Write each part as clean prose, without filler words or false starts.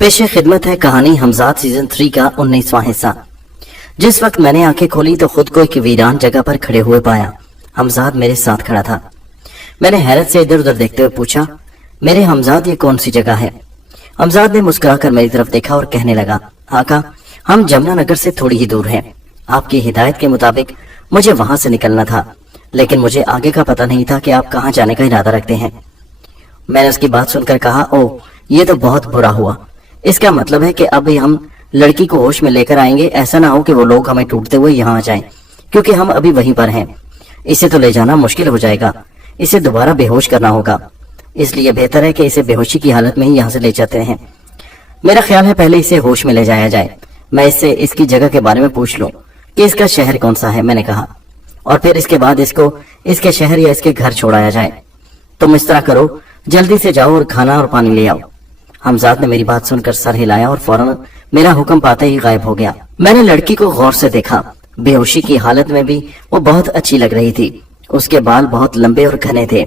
पेशे खिदमत है कहानी हमजाद सीजन 3 का 19वां हिस्सा। जिस वक्त मैंने आंखें खोली तो खुद को एक वीरान जगह पर खड़े हुए पाया। हमजाद मेरे साथ खड़ा था। मैंने हैरत से इधर उधर देखते हुए पूछा, मेरे हमजाद ये कौन सी जगह है? हमजाद ने मुस्कुराकर मेरी तरफ देखा और कहने लगा, आका हम जमुना नगर से थोड़ी ही दूर हैं। आपकी हिदायत के मुताबिक मुझे वहां से निकलना था, लेकिन मुझे आगे का पता नहीं था कि आप कहाँ जाने का इरादा रखते हैं। मैंने उसकी बात सुनकर कहा, ओह ये तो बहुत बुरा हुआ। इसका मतलब है कि अभी हम लड़की को होश में लेकर आएंगे, ऐसा ना हो कि वो लोग हमें टूटते हुए यहाँ आ जाएं, क्योंकि हम अभी वहीं पर हैं। इसे तो ले जाना मुश्किल हो जाएगा, इसे दोबारा बेहोश करना होगा, इसलिए बेहतर है कि इसे बेहोशी की हालत में ही यहाँ से ले जाते हैं। मेरा ख्याल है पहले इसे होश में ले जाया जाए, मैं इससे इसकी जगह के बारे में पूछ लूं कि इसका शहर कौन सा है, मैंने कहा, और फिर इसके बाद इसको इसके शहर या इसके घर छोड़ाया जाए। तुम इस तरह करो, जल्दी से जाओ और खाना और पानी ले आओ। हमजाद ने मेरी बात सुनकर सर हिलाया और फौरन मेरा हुक्म पाते ही गायब हो गया। मैंने लड़की को गौर से देखा। बेहोशी की हालत में भी वो बहुत अच्छी लग रही थी। उसके बाल बहुत लंबे और घने थे।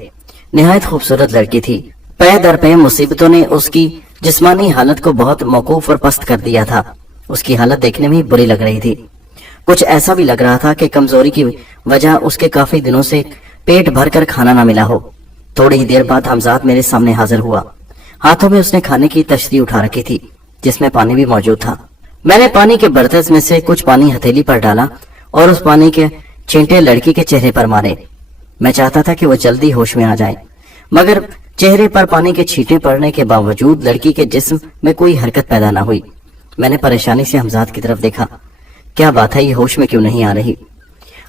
निहायत खूबसूरत लड़की थी। पे दर पे मुसीबतों ने उसकी जिस्मानी हालत को बहुत मौकूफ और पस्त कर दिया था। उसकी हालत देखने में बुरी लग रही थी। कुछ ऐसा भी लग रहा था कि कमजोरी की वजह उसके काफी दिनों से पेट भरकर खाना ना मिला हो। थोड़ी ही देर बाद हमजाद मेरे सामने हाजिर हुआ। हाथों में उसने खाने की तश्तरी उठा रखी थी, जिसमें पानी भी मौजूद था। मैंने पानी के बर्तन में से कुछ पानी हथेली पर डाला और उस पानी के छींटे लड़की के चेहरे पर मारे। मैं चाहता था कि वो जल्दी होश में आ जाए, मगर चेहरे पर पानी के छींटे पड़ने के बावजूद लड़की के जिस्म में कोई हरकत पैदा न हुई। मैंने परेशानी से हमजाद की तरफ देखा। क्या बात है, ये होश में क्यों नहीं आ रही?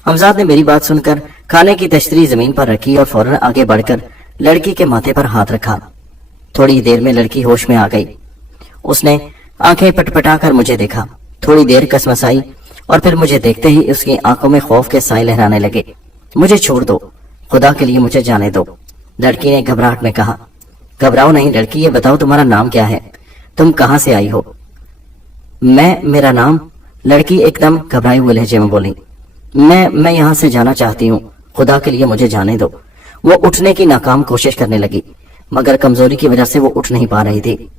हमजाद ने मेरी बात सुनकर खाने की तश्तरी जमीन पर रखी और फौरन आगे बढ़कर लड़की के माथे पर हाथ रखा। थोड़ी देर में लड़की होश में आ गई। उसने आंखें पटपटाकर मुझे देखा, थोड़ी देर कसमसाई और फिर मुझे देखते ही उसकी आंखों में खौफ के साए लहराने लगे। मुझे छोड़ दो, खुदा के लिए मुझे जाने दो, लड़की ने घबराहट में कहा। घबराओ नहीं लड़की, ये बताओ तुम्हारा नाम क्या है? तुम कहाँ से आई हो? मेरा नाम, लड़की एकदम घबराए हुए लहजे में बोली। मैं यहाँ से जाना चाहती हूँ, खुदा के लिए मुझे जाने दो। वो उठने की नाकाम कोशिश करने लगी, मगर कमजोरी की वजह से वो उठ नहीं पा रही थी।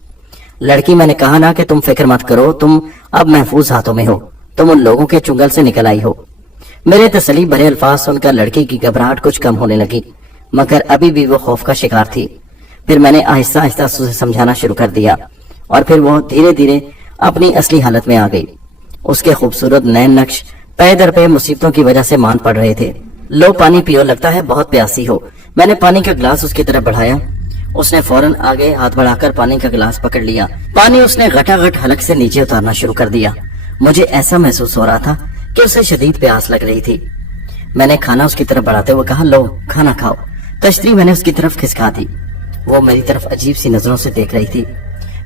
लड़की, मैंने कहा ना कि तुम फिक्र मत करो, तुम अब महफूज हाथों में हो, तुम उन लोगों के चुंगल से निकल आई हो। मेरे तसल्ली भरे अल्फाज सुनकर लड़की की घबराहट कुछ कम होने लगी, मगर अभी भी वो खौफ का शिकार थी। फिर मैंने आहिस्ता आहिस्ता उसे समझाना शुरू कर दिया और फिर वो धीरे धीरे अपनी असली हालत में आ गई। उसके खूबसूरत नैन नक्श पे दर पे मुसीबतों की वजह से मान पड़ रहे थे। लो पानी पियो, लगता है बहुत प्यासी हो। मैंने पानी का गिलास उसकी तरफ बढ़ाया। उसने फौरन आगे हाथ बढ़ाकर पानी का गिलास पकड़ लिया। पानी उसने घटाघट हलक से नीचे उतारना शुरू कर दिया। मुझे ऐसा महसूस हो रहा था कि उसे शदीद प्यास लग रही थी। मैंने खाना उसकी तरफ बढ़ाते हुए कहा, लो खाना खाओ। तश्तरी मैंने उसकी तरफ खिसका दी। वो मेरी तरफ अजीब सी नजरों से देख रही थी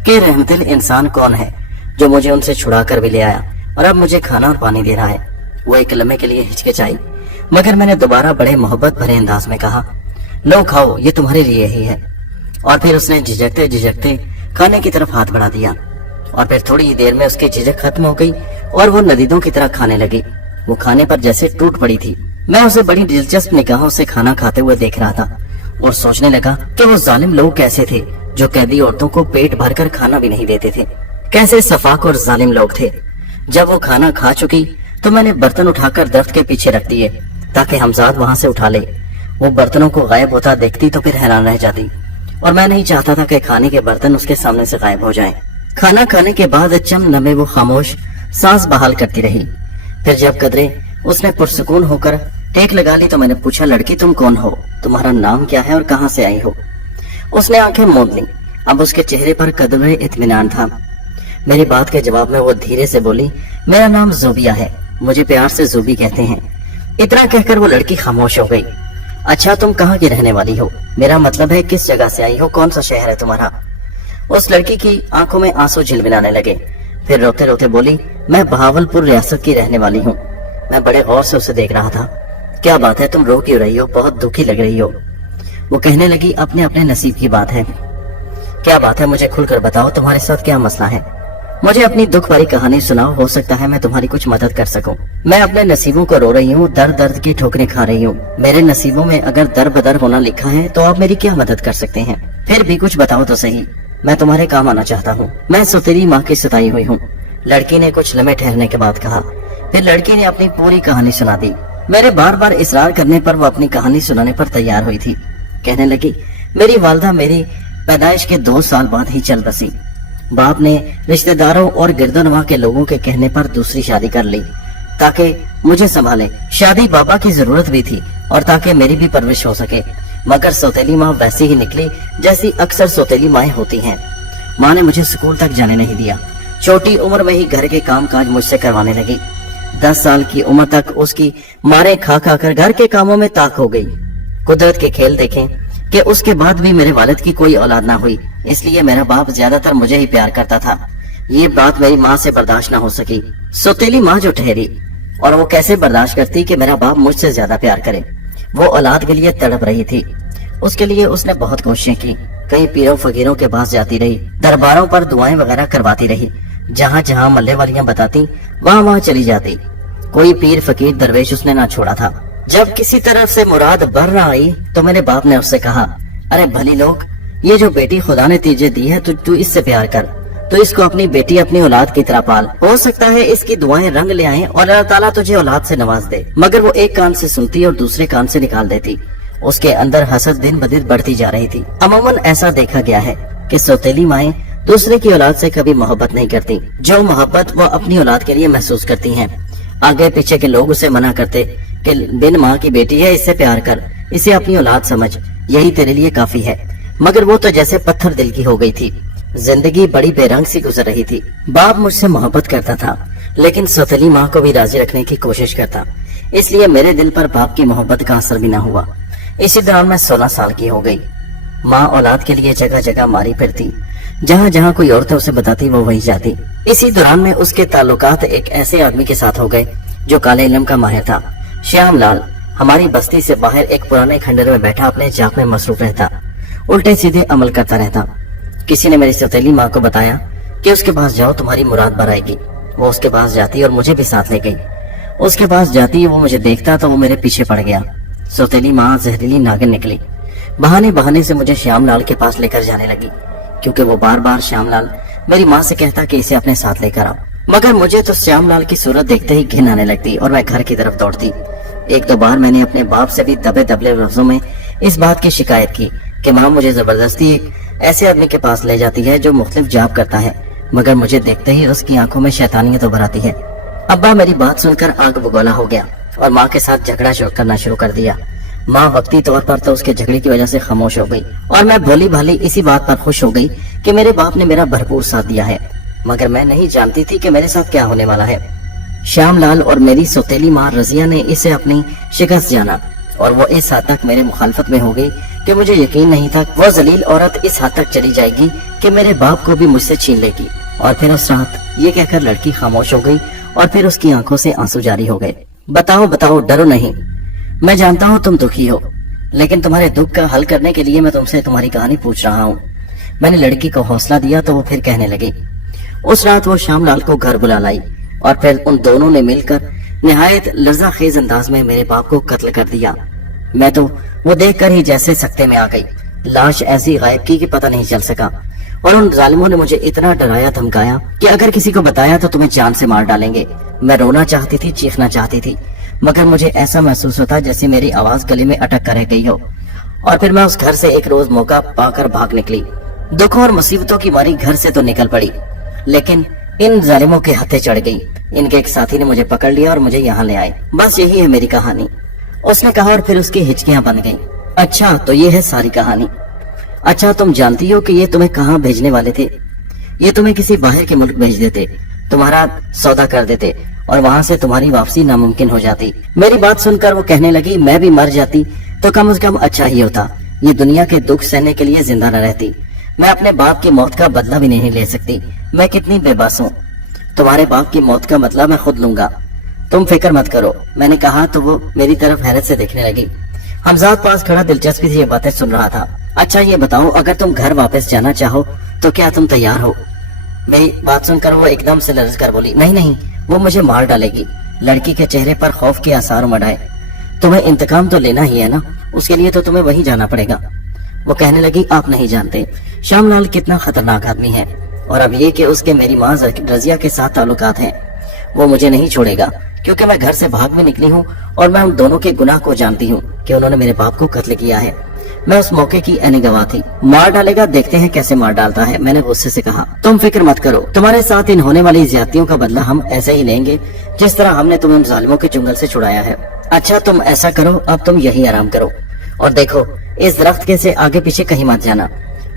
कि रहमतिल इंसान कौन है जो मुझे उनसे छुड़ा कर भी ले आया और अब मुझे खाना और पानी दे रहा है। वो एक लम्हे के लिए हिचकिचाई, मगर मैंने दोबारा बड़े मोहब्बत भरे अंदाज में कहा, लो खाओ, ये तुम्हारे लिए ही है। और फिर उसने झिझकते झिझकते खाने की तरफ हाथ बढ़ा दिया और फिर थोड़ी ही देर में उसकी झिझक खत्म हो गई और वो नदीदों की तरह खाने लगी। वो खाने पर जैसे टूट पड़ी थी। मैं उसे बड़ी दिलचस्प निगाहों से खाना खाते हुए देख रहा था और सोचने लगा कि वो जालिम लोग कैसे थे जो कैदी औरतों को पेट भरकर खाना भी नहीं देते थे। कैसे सफाक और जालिम लोग थे। जब वो खाना खा चुकी तो मैंने बर्तन उठाकर दर्द के पीछे रख दिए ताकि हमजाद वहां से उठा ले। वो बर्तनों को गायब होता देखती तो फिर हैरान रह जाती और मैं नहीं चाहता था कि खाने के बर्तन उसके सामने से गायब हो जाएं। खाना खाने के बाद चम नमे वो खामोश सांस बहाल करती रही। फिर जब कदरे उसने पुरसुकून होकर टेक लगा ली तो मैंने पूछा, लड़की तुम कौन हो? तुम्हारा नाम क्या है और कहाँ से आई हो? उसने आंखें मूंद ली। अब उसके चेहरे पर कदरे इत्मीनान था। मेरी बात के जवाब में वो धीरे से बोली, मेरा नाम ज़ोबिया है, मुझे प्यार से ज़ोबी कहते हैं। इतना कहकर वो लड़की खामोश हो गई। अच्छा, तुम कहाँ की रहने वाली हो? मेरा मतलब है किस जगह से आई हो, कौन सा शहर है तुम्हारा? उस लड़की की आंखों में आंसू झिलमिलाने लगे। फिर रोते रोते बोली, मैं बहावलपुर रियासत की रहने वाली हूँ। मैं बड़े गौर से उसे देख रहा था। क्या बात है, तुम रो क्यों रही हो? बहुत दुखी लग रही हो। वो कहने लगी, अपने अपने नसीब की बात है। क्या बात है, मुझे खुलकर बताओ, तुम्हारे साथ क्या मसला है? मुझे अपनी दुख भरी कहानी सुनाओ, हो सकता है मैं तुम्हारी कुछ मदद कर सकूं। मैं अपने नसीबों को रो रही हूँ, दर्द दर्द की ठोकरें खा रही हूँ। मेरे नसीबों में अगर दर बदर होना लिखा है तो आप मेरी क्या मदद कर सकते हैं? फिर भी कुछ बताओ तो सही। मैं तुम्हारे काम आना चाहता हूँ। मैं सौतेली माँ की सताई हुई हूँ। लड़की ने कुछ लम्हे ठहरने के बाद कहा। फिर लड़की ने अपनी पूरी कहानी सुना दी। मेरे बार बार इसरार करने पर वो अपनी कहानी सुनाने पर तैयार हुई थी। कहने लगी, मेरी वालदा मेरी पैदाइश के 2 साल बाद ही चल बसी। बाप ने रिश्तेदारों और गिरदोनवा के लोगों के कहने पर दूसरी शादी कर ली ताकि मुझे संभाले। शादी बाबा की जरूरत भी थी और ताकि मेरी भी परवरिश हो सके। मगर सौतेली माँ वैसी ही निकली जैसी अक्सर सौतेली माएँ होती हैं। माँ ने मुझे स्कूल तक जाने नहीं दिया। छोटी उम्र में ही घर के काम काज मुझसे करवाने लगी। 10 साल की उम्र तक उसकी मारे खा खा कर घर के कामों में ताक हो गई। कुदरत के खेल देखें कि उसके बाद भी मेरे वालिद की कोई औलाद ना हुई, इसलिए मेरा बाप ज्यादातर मुझे ही प्यार करता था। ये बात मेरी माँ से बर्दाश्त ना हो सकी। सौतेली माँ जो ठहरी, और वो कैसे बर्दाश्त करती कि मेरा बाप मुझसे ज्यादा प्यार करे। वो औलाद के लिए तड़प रही थी। उसके लिए उसने बहुत कोशिशें की। कई पीरों फकीरों के पास जाती रही, दरबारों पर दुआएं वगैरह करवाती रही। जहाँ जहाँ मल्ले वालियां बताती वहाँ वहाँ चली जाती। कोई पीर फकीर दरवेश उसने ना छोड़ा था। जब किसी तरफ से मुराद बर ना आई तो मेरे बाप ने उससे कहा, अरे भली लोग, ये जो बेटी खुदा ने तुझे दी है तू इससे प्यार कर, तो इसको अपनी बेटी अपनी औलाद की तरह पाल। हो सकता है इसकी दुआएं रंग ले आए और अल्लाह ताला तुझे औलाद से नवाज दे। मगर वो एक कान से सुनती और दूसरे कान से निकाल देती। उसके अंदर हसद दिन ब दिन बढ़ती जा रही थी। अमूमन ऐसा देखा गया है कि सौतेली माएं दूसरे की औलाद से कभी मोहब्बत नहीं करती। जो मोहब्बत वो अपनी औलाद के लिए महसूस करती हैं। आगे पीछे के लोग उसे मना करते कि बिन माँ की बेटी है, इससे प्यार कर, इसे अपनी औलाद समझ, यही तेरे लिए काफी है। मगर वो तो जैसे पत्थर दिल की हो गई थी। जिंदगी बड़ी बेरंग सी गुजर रही थी। बाप मुझसे मोहब्बत करता था, लेकिन सौतेली माँ को भी राजी रखने की कोशिश करता, इसलिए मेरे दिल पर बाप की मोहब्बत का असर भी न हुआ। इसी दौरान मैं 16 साल की हो गई। माँ औलाद के लिए जगह जगह मारी फिरती। जहाँ जहाँ कोई औरतें उसे बताती वो वही जाती। इसी दौरान में उसके ताल्लुकात एक ऐसे आदमी के साथ हो गए जो काले इल्म का माहिर था। श्याम लाल हमारी बस्ती से बाहर एक पुराने खंडर में बैठा अपने जाप में मसरूफ रहता, उल्टे सीधे अमल करता रहता। किसी ने मेरी सौतेली माँ को बताया कि उसके पास जाओ, तुम्हारी मुराद भर आएगी। वो उसके पास जाती और मुझे भी साथ ले गई। उसके पास जाती, वो मुझे देखता तो वो मेरे पीछे पड़ गया। सौतेली माँ जहरीली नागिन निकली। बहाने बहाने से मुझे श्यामलाल के पास लेकर जाने लगी, क्योंकि वो बार बार श्यामलाल मेरी माँ से कहता कि इसे अपने साथ लेकर आओ। मगर मुझे तो श्यामलाल की सूरत देखते ही घिन आने लगती और मैं घर की तरफ दौड़ती। 1-2 बार मैंने अपने बाप से भी दबे दबले लफ्जों में इस बात की शिकायत की कि माँ मुझे जबरदस्ती एक ऐसे आदमी के पास ले जाती है जो मुख्तलिफ जाप करता है, मगर मुझे देखते ही उसकी आंखों में शैतानियत उभर आती है। अब्बा मेरी बात सुनकर आग बगोला हो गया और माँ के साथ झगड़ा करना शुरू कर दिया। माँ वक्ती तौर पर तो उसके झगड़े की वजह से खामोश हो गई और मैं भोली भाली इसी बात पर खुश हो गई कि मेरे बाप ने मेरा भरपूर साथ दिया है। मगर मैं नहीं जानती थी कि मेरे साथ क्या होने वाला है। श्यामलाल और मेरी सौतेली माँ रजिया ने इसे अपनी शिकस्त जाना और वो इस हद तक मेरे मुखालफत में हो गई कि मुझे यकीन नहीं था वो जलील औरत इस हद तक चली जाएगी कि मेरे बाप को भी मुझसे छीन लेगी। और फिर उस रात ये कहकर लड़की खामोश हो गई और फिर उसकी आंखों से आंसू जारी हो गए। बताओ बताओ, डरो नहीं। मैं जानता हूँ तुम दुखी हो, लेकिन तुम्हारे दुख का हल करने के लिए मैं तुमसे तुम्हारी कहानी पूछ रहा हूँ। मैंने लड़की को हौसला दिया तो वो फिर कहने लगी। उस रात वो श्यामलाल को घर बुला लाई और फिर उन दोनों ने मिलकर निहायत लर्ज़ाखेज अंदाज में मेरे बाप को कत्ल कर दिया। मैं तो वो देखकर ही जैसे सकते में आ गई। लाश ऐसी गायब की कि पता नहीं चल सका और उन जालिमों ने मुझे इतना डराया धमकाया कि अगर किसी को बताया तो तुम्हें जान से मार डालेंगे। मैं रोना चाहती थी, चीखना चाहती थी, मगर मुझे ऐसा महसूस होता जैसे मेरी आवाज गले में अटक कर रह गई हो। और फिर मैं उस घर से एक रोज मौका पाकर भाग निकली। दुखों और मुसीबतों की मारी घर से तो निकल पड़ी, लेकिन इन जालिमों के हाथे चढ़ गई। इनके एक साथी ने मुझे पकड़ लिया और मुझे यहाँ ले आए। बस यही है मेरी कहानी, उसने कहा और फिर उसकी हिचकियां बन गईं। अच्छा, तो ये है सारी कहानी। अच्छा, तुम जानती हो कि ये तुम्हें कहाँ भेजने वाले थे? ये तुम्हें किसी बाहर के मुल्क भेज देते, तुम्हारा सौदा कर देते और वहाँ से तुम्हारी वापसी नामुमकिन हो जाती। मेरी बात सुनकर वो कहने लगी, मैं भी मर जाती तो कम से कम अच्छा ही होता। ये दुनिया के दुख सहने के लिए जिंदा न रहती। मैं अपने बाप की मौत का बदला भी नहीं ले सकती। मैं कितनी बेबस हूँ। तुम्हारे बाप की मौत का बदला मैं खुद लूंगा, तुम फिक्र मत करो, मैंने कहा तो वो मेरी तरफ हैरत से देखने लगी। हमजाद पास खड़ा दिलचस्पी से ये बातें सुन रहा था। अच्छा ये बताओ, अगर तुम घर वापस जाना चाहो तो क्या तुम तैयार हो? मेरी बात सुनकर वो एकदम से लरज कर बोली, नहीं नहीं, वो मुझे मार डालेगी। लड़की के चेहरे पर खौफ के आसार उमड़ आए। तुम्हें इंतकाम तो लेना ही है ना, उसके लिए तो तुम्हें वहीं जाना पड़ेगा। वो कहने लगी, आप नहीं जानते श्यामलाल कितना खतरनाक आदमी है, और अब ये कि उसके मेरी माँ रजिया के साथ ताल्लुकात हैं। वो मुझे नहीं छोड़ेगा क्योंकि मैं घर से भाग भी निकली हूँ और मैं उन दोनों के गुनाह को जानती हूँ कि उन्होंने मेरे बाप को कत्ल किया है। मैं उस मौके की ऐनी गवाह थी। मार डालेगा, देखते हैं कैसे मार डालता है। मैंने गुस्से से कहा, तुम फिक्र मत करो, तुम्हारे साथ इन होने वाली ज्यादतियों का बदला हम ऐसे ही लेंगे जिस तरह हमने तुम्हें उन जालिमों के चुंगल से छुड़ाया है। अच्छा तुम ऐसा करो, अब तुम यही आराम करो और देखो इस दरख्त के से आगे पीछे कहीं मत जाना।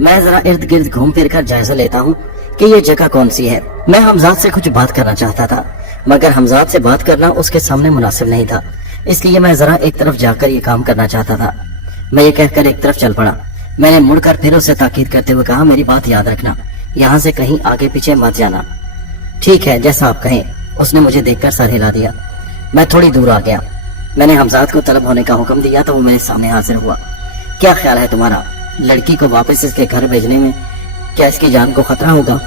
मैं जरा इर्द गिर्द घूम फिर कर जायजा लेता हूँ कि ये जगह कौन सी है। मैं हमजाद से कुछ बात करना चाहता था, मगर हमजाद से बात करना उसके सामने मुनासिब नहीं था, इसलिए मैं जरा एक तरफ जाकर ये काम करना चाहता था। मैं ये कहकर एक तरफ चल पड़ा। मैंने मुड़कर फिर उसे ताकीद करते हुए कहा, मेरी बात याद रखना, यहाँ से कहीं आगे पीछे मत जाना। ठीक है, जैसा आप कहें। उसने मुझे देखकर सर हिला दिया। मैं थोड़ी दूर आ गया। मैंने हमजाद को तलब होने का हुक्म दिया तो वो मेरे सामने हाजिर हुआ। क्या ख्याल है तुम्हारा? लड़की को वापस इसके घर भेजने में क्या इसकी जान को खतरा होगा?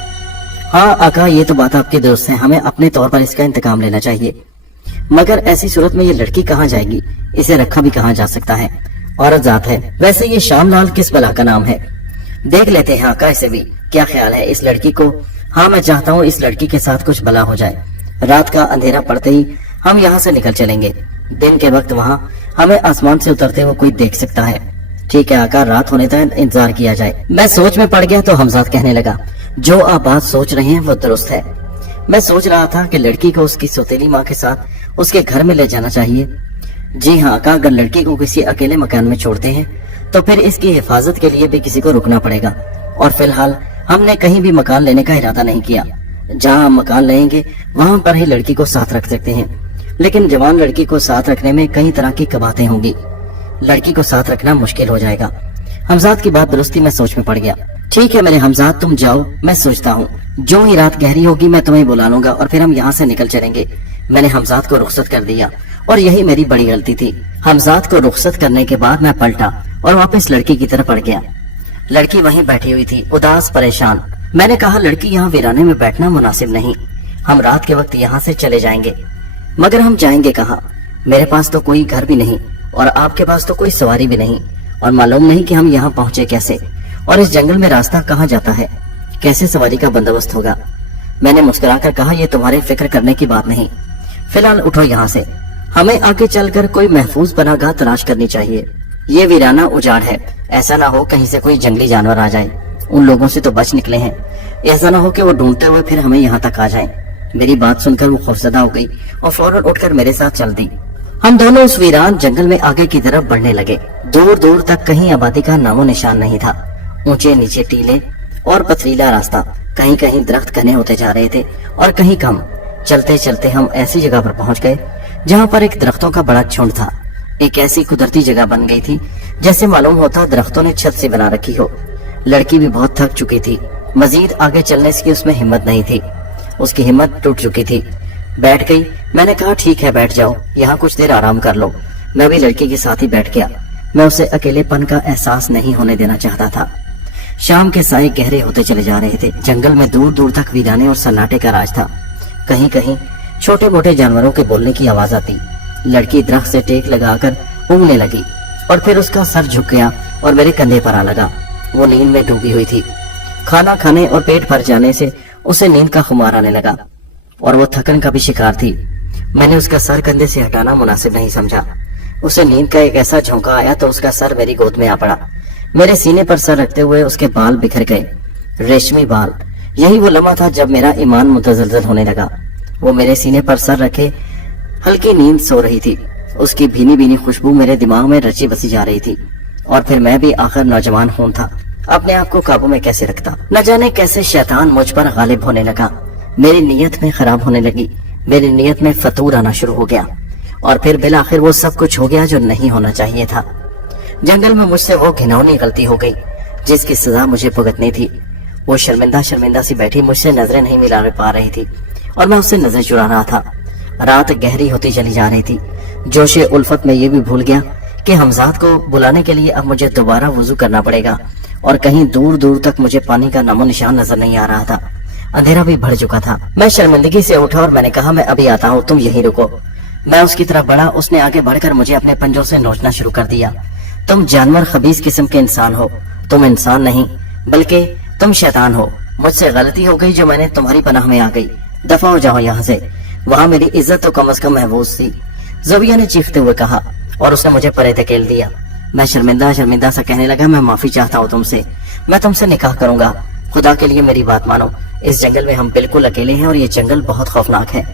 हाँ आका, ये तो बात आपकी दुरुस्त है, हमें अपने तौर पर इसका इंतकाम लेना चाहिए, मगर ऐसी सूरत में ये लड़की कहाँ जाएगी? इसे रखा भी कहाँ जा सकता है? औरत जात है। वैसे ये श्यामलाल किस बला का नाम है? देख लेते हैं आका इसे भी। क्या ख्याल है इस लड़की को? हाँ मैं चाहता हूँ इस लड़की के साथ कुछ भला हो जाए। रात का अंधेरा पड़ते ही हम यहाँ से निकल चलेंगे। दिन के वक्त वहाँ हमें आसमान से उतरते हुए कोई देख सकता है। ठीक है आका, रात होने तक इंतजार किया जाए। मैं सोच में पड़ गया तो हमजाद कहने लगा, जो आप बात सोच रहे हैं वो दुरुस्त है। मैं सोच रहा था कि लड़की को उसकी सौतेली माँ के साथ उसके घर में ले जाना चाहिए। जी हाँ आका, अगर लड़की को किसी अकेले मकान में छोड़ते हैं तो फिर इसकी हिफाजत के लिए भी किसी को रुकना पड़ेगा, और फिलहाल हमने कहीं भी मकान लेने का इरादा नहीं किया। जहाँ हम मकान लेंगे वहां पर ही लड़की को साथ रख सकते हैं, लेकिन जवान लड़की को साथ रखने में कई तरह की कबातें होंगी। लड़की को साथ रखना मुश्किल हो जाएगा। हमजाद की बात दुरुस्ती मैं सोच में पड़ गया। ठीक है मेरे हमजाद, तुम जाओ, मैं सोचता हूँ। जो ही रात गहरी होगी मैं तुम्हें बुला लूंगा और फिर हम यहाँ से निकल चलेंगे। मैंने हमजाद को रुखसत कर दिया और यही मेरी बड़ी गलती थी। हमजाद को रुखसत करने के बाद मैं पलटा और वापस लड़की की तरफ बढ़ गया। लड़की वहीं बैठी हुई थी, उदास परेशान। मैंने कहा, लड़की यहाँ वीराने में बैठना मुनासिब नहीं, हम रात के वक्त यहाँ से चले जाएंगे। मगर हम जाएंगे कहाँ? मेरे पास तो कोई घर भी नहीं और आपके पास तो कोई सवारी भी नहीं, और मालूम नहीं कि हम यहाँ पहुँचे कैसे, और इस जंगल में रास्ता कहाँ जाता है, कैसे सवारी का बंदोबस्त होगा। मैंने मुस्कुराकर कहा, यह तुम्हारे फिक्र करने की बात नहीं, फिलहाल उठो यहाँ से। हमें आगे चलकर कोई महफूज पनाहगाह तलाश करनी चाहिए। ये वीराना उजाड़ है, ऐसा ना हो कहीं से कोई जंगली जानवर आ जाए। उन लोगों से तो बच निकले हैं, ऐसा ना हो कि वो ढूंढते हुए फिर हमें यहाँ तक आ जाए। मेरी बात सुनकर वो खौफजदा हो गई और फौरन उठकर मेरे साथ चल दी। हम दोनों उस वीरान जंगल में आगे की तरफ बढ़ने लगे। दूर दूर तक कहीं आबादी का नामो निशान नहीं था। ऊंचे नीचे टीले और पथरीला रास्ता, कहीं कहीं दरख्त घने होते जा रहे थे और कहीं कम। चलते चलते हम ऐसी जगह पर पहुंच गए जहां पर एक दरख्तों का बड़ा झुंड था। एक ऐसी कुदरती जगह बन गई थी जैसे मालूम होता दरख्तों ने छत से बना रखी हो। लड़की भी बहुत थक चुकी थी, मजीद आगे चलने की उसमें हिम्मत नहीं थी, उसकी हिम्मत टूट चुकी थी। बैठ गई। मैंने कहा, ठीक है बैठ जाओ, यहाँ कुछ देर आराम कर लो। मैं भी लड़की के साथ ही बैठ गया। मैं उसे अकेलेपन का एहसास नहीं होने देना चाहता था। शाम के साए गहरे होते चले जा रहे थे। जंगल में दूर दूर तक वीराने और सन्नाटे का राज था। कहीं कहीं छोटे मोटे जानवरों के बोलने की आवाज आती। लड़की दरख्त से टेक लगाकर ऊँगने लगी और फिर उसका सर झुक गया और मेरे कंधे पर आ लगा। वो नींद में डूबी हुई थी। खाना खाने और पेट भर जाने से उसे नींद का खुमार आने लगा और वो थकन का भी शिकार थी। मैंने उसका सर कंधे से हटाना मुनासिब नहीं समझा। उसे नींद का एक ऐसा झोंका आया तो उसका सर मेरी गोद में आ पड़ा। मेरे सीने पर सर रखते हुए उसके बाल बिखर गए, रेशमी बाल। यही वो लम्हा था जब मेरा ईमान मुतजलजल होने लगा। वो मेरे सीने पर सर रखे हल्की नींद सो रही थी। उसकी भीनी भीनी खुशबू मेरे दिमाग में रची बसी जा रही थी। और फिर मैं भी आखिर नौजवान खून था, अपने आप को काबू में कैसे रखता। न जाने कैसे शैतान मुझ पर गालिब होने लगा। मेरी नीयत में खराब होने लगी। मेरी नीयत में फतूर आना शुरू हो गया और फिर बिलाखिर वो सब कुछ हो गया जो नहीं होना चाहिए था। जंगल में मुझसे वो घिनौनी गलती हो गई जिसकी सजा मुझे भुगतनी थी। वो शर्मिंदा शर्मिंदा सी बैठी मुझसे नजरें नहीं मिला पा रही थी और मैं उससे नजर चुरा रहा था। रात गहरी होती चली जा रही थी। जोशे उल्फत में ये भी भूल गया कि हमजाद को बुलाने के लिए अब मुझे दोबारा वुजू करना पड़ेगा और कहीं दूर दूर तक मुझे पानी का नामो निशान नजर नहीं आ रहा था। अंधेरा भी बढ़ चुका था। मैं शर्मिंदगी से उठा और मैंने कहा, मैं अभी आता हूँ, तुम यहीं रुको। मैं उसकी तरफ बढ़ा। उसने आगे बढ़कर मुझे अपने पंजों से नोचना शुरू कर दिया। तुम जानवर खबीस किस्म के इंसान हो। तुम इंसान नहीं बल्कि तुम शैतान हो। मुझसे गलती हो गई जो मैंने तुम्हारी पनाह में आ गई। दफा हो जाओ यहाँ से। वहाँ मेरी इज्जत तो कम से कम महफूज थी, ज़ोबिया ने चीखते हुए कहा, और उसने मुझे परे धकेल दिया। मैं शर्मिंदा सा कहने लगा, मैं माफी चाहता हूँ तुमसे, मैं तुमसे निकाह करूंगा। खुदा के लिए मेरी बात मानो, इस जंगल में हम बिल्कुल अकेले हैं और ये जंगल बहुत खौफनाक है।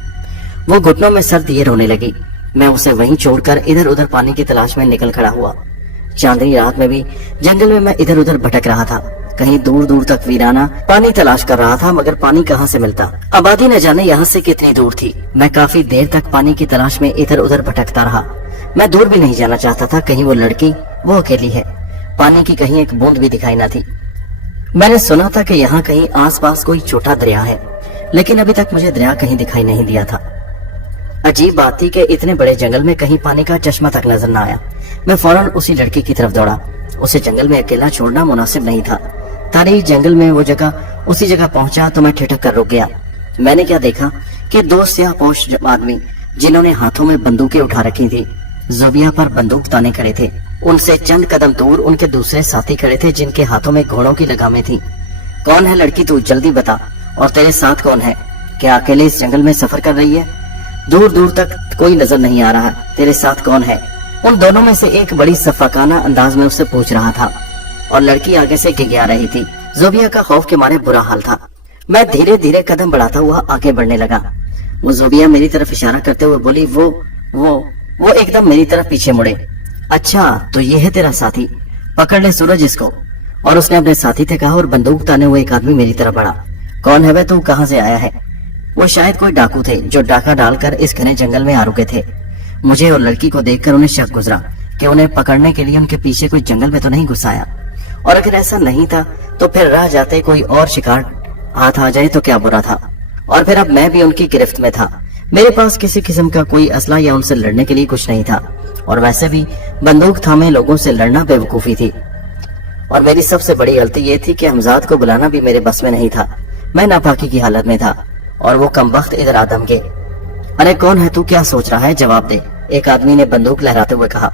वो घुटनों में सर दिए रोने लगी। मैं उसे वहीं छोड़कर इधर उधर पानी की तलाश में निकल खड़ा हुआ। चांदनी रात में भी जंगल में मैं इधर उधर भटक रहा था। कहीं दूर दूर तक वीराना पानी तलाश कर रहा था, मगर पानी कहाँ से मिलता। आबादी न जाने यहाँ से कितनी दूर थी। मैं काफी देर तक पानी की तलाश में इधर उधर भटकता रहा। मैं दूर भी नहीं जाना चाहता था, कहीं वो लड़की वो अकेली है। पानी की कहीं एक बूंद भी दिखाई न थी। मैंने सुना था कि यहाँ कहीं आसपास कोई छोटा दरिया है, लेकिन अभी तक मुझे दरिया कहीं दिखाई नहीं दिया था। अजीब बात थी कि इतने बड़े जंगल में कहीं पानी का चश्मा तक नजर न आया। मैं फौरन उसी लड़की की तरफ दौड़ा। उसे जंगल में अकेला छोड़ना मुनासिब नहीं था। तारीख जंगल में वो जगह उसी जगह पहुंचा तो मैं ठिठक कर रुक गया। मैंने क्या देखा कि दो स्याहपोश आदमी जिन्होंने हाथों में बंदूकें उठा रखी थी, ज़ोबिया पर बंदूक ताने खड़े थे। उनसे चंद कदम दूर उनके दूसरे साथी खड़े थे, जिनके हाथों में घोड़ों की लगामें थी। कौन है लड़की तू, जल्दी बता, और तेरे साथ कौन है? क्या अकेले इस जंगल में सफर कर रही है? दूर दूर तक कोई नजर नहीं आ रहा। तेरे साथ कौन है? उन दोनों में से एक बड़ी सफाकाना अंदाज में उससे पूछ रहा था, और लड़की आगे से गिगया रही थी। ज़ोबिया का खौफ के मारे बुरा हाल था। मैं धीरे धीरे कदम बढ़ाता हुआ आगे बढ़ने लगा। वो ज़ोबिया मेरी तरफ इशारा करते हुए बोली, वो एकदम मेरी तरफ पीछे मुड़े। अच्छा, तो ये है तेरा साथी, पकड़ ले सूरज इसको। और उसने अपने साथी से कहा, और बंदूक ताने हुए एक आदमी मेरी तरफ बढ़ा। कौन है वह, तू कहाँ से आया है? वो शायद कोई डाकू थे जो डाका डालकर इस घने जंगल में आ रुके थे। मुझे और लड़की को देखकर उन्हें शक गुजरा कि उन्हें पकड़ने के लिए उनके पीछे कोई जंगल में तो नहीं घुसाया, और अगर ऐसा नहीं था तो फिर राह जाते कोई और शिकार हाथ आ जाए तो क्या बुरा था। और फिर अब मैं भी उनकी गिरफ्त में था। मेरे पास किसी किस्म का कोई असला या उनसे लड़ने के लिए कुछ नहीं था, और वैसे भी बंदूक थामे लोगों से लड़ना बेवकूफी थी। और मेरी सबसे बड़ी गलती ये थी कि हमजाद को बुलाना भी मेरे बस में नहीं था। मैं नापाकी की हालत में था, और वो कमबख्त इधर आदम के। अरे कौन है तू, क्या सोच रहा है, जवाब दे, एक आदमी ने बंदूक लहराते हुए कहा,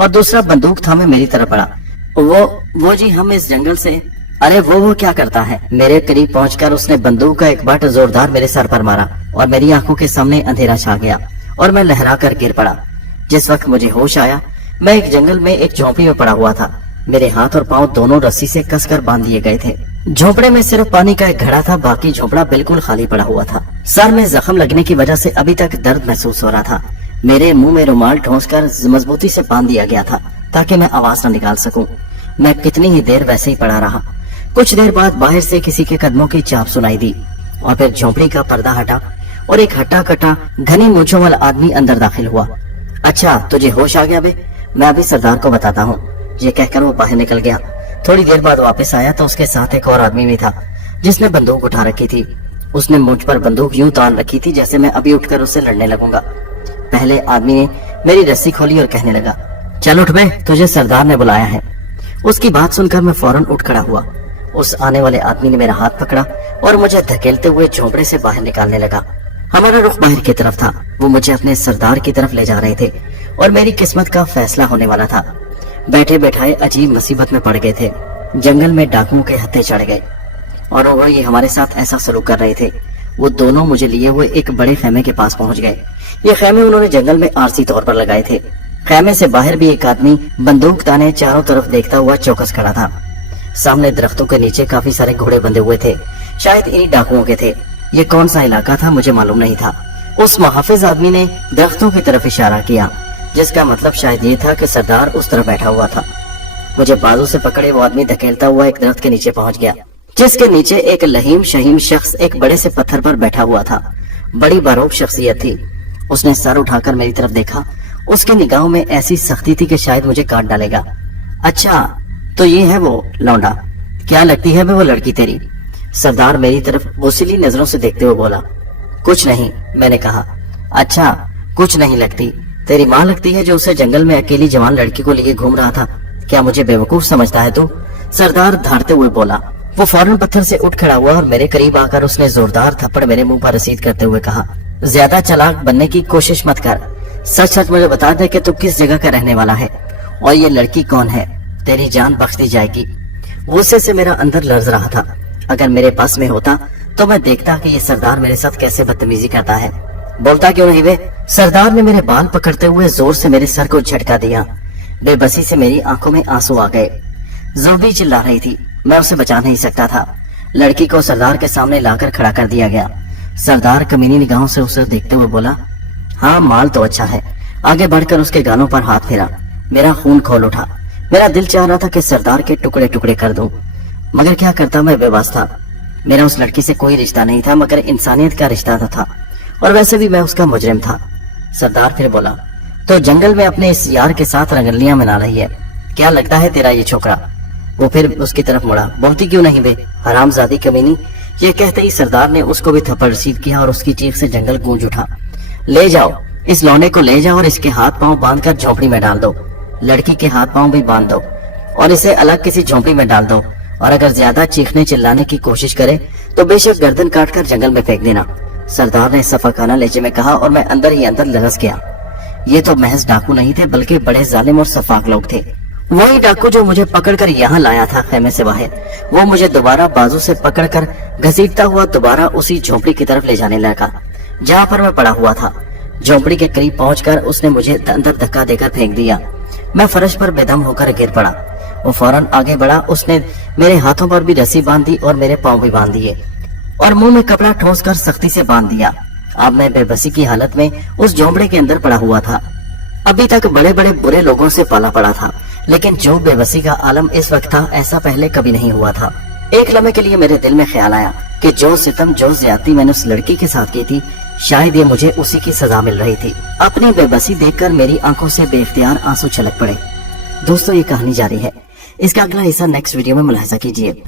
और दूसरा बंदूक थामे मेरी तरफ बढ़ा। वो जी हम इस जंगल से। अरे वो क्या करता है? मेरे करीब पहुंचकर उसने बंदूक का एक बट जोरदार मेरे सर पर मारा, और मेरी आंखों के सामने अंधेरा छा गया, और मैं लहरा कर गिर पड़ा। जिस वक्त मुझे होश आया, मैं एक जंगल में एक झोंपड़ी में पड़ा हुआ था। मेरे हाथ और पांव दोनों रस्सी से कसकर बांध दिए गए थे। झोंपड़े में सिर्फ पानी का एक घड़ा था, बाकी झोंपड़ा बिल्कुल खाली पड़ा हुआ था। सर में जख्म लगने की वजह से अभी तक दर्द महसूस हो रहा था। मेरे मुंह में रुमाल ठोंसकर मजबूती से बांध दिया गया था ताकि मैं आवाज न निकाल सकूं। मैं कितनी ही देर वैसे ही पड़ा रहा। कुछ देर बाद बाहर से किसी के कदमों की चाप सुनाई दी, और फिर झोंपड़ी का पर्दा हटा और एक हट्टा कट्टा घनी मूंछों वाला आदमी अंदर दाखिल हुआ। अच्छा, तुझे होश आ गया बे? मैं अभी सरदार को बताता हूँ। ये कहकर वो बाहर निकल गया। थोड़ी देर बाद वापस आया तो उसके साथ एक और आदमी भी था जिसने बंदूक उठा रखी थी। उसने मुझ पर बंदूक यूं तान रखी थी जैसे मैं अभी उठकर उससे लड़ने लगूंगा। पहले आदमी ने मेरी रस्सी खोली और कहने लगा, चल उठ बे, तुझे सरदार ने बुलाया है। उसकी बात सुनकर मैं फौरन उठ खड़ा हुआ। उस आने वाले आदमी ने मेरा हाथ पकड़ा और मुझे धकेलते हुए झोंपड़े से बाहर निकालने लगा। हमारा रुख बाहर की तरफ था। वो मुझे अपने सरदार की तरफ ले जा रहे थे और मेरी किस्मत का फैसला होने वाला था। बैठे बैठाए अजीब मुसीबत में पड़ गए थे। जंगल में डाकुओं के हत्थे चढ़ गए और वो ये हमारे साथ ऐसा सलूक कर रहे थे। वो दोनों मुझे लिए हुए एक बड़े खेमे के पास पहुंच गए। ये खेमे उन्होंने जंगल में आरसी तौर पर लगाए थे। खेमे से बाहर भी एक आदमी बंदूक ताने चारों तरफ देखता हुआ चौकस खड़ा था। सामने दरख्तों के नीचे काफी सारे घोड़े बंधे हुए थे, शायद इन्हीं डाकुओं के थे। ये कौन सा इलाका था मुझे मालूम नहीं था। उस मुहाफिज आदमी ने दरख्तों की तरफ इशारा किया, जिसका मतलब शायद ये था कि सरदार उस तरफ बैठा हुआ था। मुझे बाजू से पकड़े वो आदमी धकेलता हुआ एक दरख्त के नीचे पहुंच गया, जिसके नीचे एक लहीम शहीम शख्स एक बड़े से पत्थर पर बैठा हुआ था। बड़ी बारूक शख्सियत थी। उसने सर उठाकर मेरी तरफ देखा। उसकी निगाहों में ऐसी सख्ती थी कि शायद मुझे काट डालेगा। अच्छा, तो ये है वो लौंडा, क्या लगती है वो लड़की तेरी? सरदार मेरी तरफ गुस्सैली नजरों से देखते हुए बोला। कुछ नहीं, मैंने कहा। अच्छा, कुछ नहीं लगती? तेरी माँ लगती है जो उसे जंगल में अकेली जवान लड़की को लिए घूम रहा था। क्या मुझे बेवकूफ समझता है तू? सरदार धारते हुए बोला। वो फौरन पत्थर से उठ खड़ा हुआ और मेरे करीब आकर उसने जोरदार थप्पड़ मेरे मुंह पर रसीद करते हुए कहा, ज्यादा चालाक बनने की कोशिश मत कर। सच सच मुझे बता दे कि तू किस जगह का रहने वाला है और ये लड़की कौन है, तेरी जान बख्श दी जाएगी। गुस्से से मेरा अंदर लर्ज रहा था। अगर मेरे पास में होता तो मैं देखता कि ये सरदार मेरे साथ कैसे बदतमीजी करता है। बोलता क्यों नहीं बे? सरदार ने मेरे बाल पकड़ते हुए जोर से मेरे सर को झटका दिया। बेबसी से मेरी आंखों में आंसू आ गए। ज़ोबी चिल्ला रही थी, मैं उसे बचा नहीं सकता था। लड़की को सरदार के सामने लाकर खड़ा कर दिया गया। सरदार कमीनी निगाहों से उसे देखते हुए बोला, हाँ माल तो अच्छा है। आगे बढ़कर उसके गालों पर हाथ फेरा। मेरा खून खोल उठा। मेरा दिल चाह रहा था कि सरदार के टुकड़े टुकड़े कर दूं, मगर क्या करता, मैं बेबस था। मेरा उस लड़की से कोई रिश्ता नहीं था, मगर इंसानियत का रिश्ता था, और वैसे भी मैं उसका मुजरिम था। सरदार फिर बोला, तो जंगल में अपने इस यार के साथ रंगलियां मना रही है, क्या लगता है तेरा ये छोकरा? वो फिर उसकी तरफ मुड़ा। बोलती क्यों नहीं बे, हरामजादी कमीनी। ये कहते ही सरदार ने उसको भी थप्पड़ रसीद किया और उसकी चीख से जंगल गूंज उठा। ले जाओ, इस लौंडे को ले जाओ और इसके हाथ पांव बांधकर झोपड़ी में डाल दो। लड़की के हाथ पांव भी बांध दो और इसे अलग किसी झोपड़ी में डाल दो, और अगर ज्यादा चीखने चिल्लाने की कोशिश करे तो बेशक गर्दन काटकर जंगल में फेंक देना। सरदार ने सफाकाना लहजे में कहा, और मैं अंदर ही अंदर लरस गया। ये तो महज डाकू नहीं थे, बल्कि बड़े जालिम और सफाक लोग थे। वही डाकू जो मुझे पकड़कर यहाँ लाया था खेमे से बाहर, वो मुझे दोबारा बाजू से पकड़कर घसीटता हुआ दोबारा उसी झोपड़ी की तरफ ले जाने लगा जहाँ पर मैं पड़ा हुआ था। झोपड़ी के करीब पहुंचकर उसने मुझे अंदर धक्का देकर फेंक दिया। मैं फर्श पर बेदम होकर गिर पड़ा। वो फौरन आगे बढ़ा। उसने मेरे हाथों पर भी रस्सी बांध दी और मेरे पांव भी बांध दिए और मुंह में कपड़ा ठोस कर सख्ती से बांध दिया। अब मैं बेबसी की हालत में उस झोंपड़े के अंदर पड़ा हुआ था। अभी तक बड़े बड़े बुरे लोगों से पाला पड़ा था, लेकिन जो बेबसी का आलम इस वक्त था, ऐसा पहले कभी नहीं हुआ था। एक लम्हे के लिए मेरे दिल में ख्याल आया कि जो सितम, जो ज्यादती मैंने उस लड़की के साथ की थी, शायद ये मुझे उसी की सजा मिल रही थी। अपनी बेबसी देखकर मेरी आंखों से बेइख्तियार आंसू छलक पड़े। दोस्तों, ये कहानी जारी है। इसका अगला हिस्सा नेक्स्ट वीडियो में मुलाहिजा कीजिए।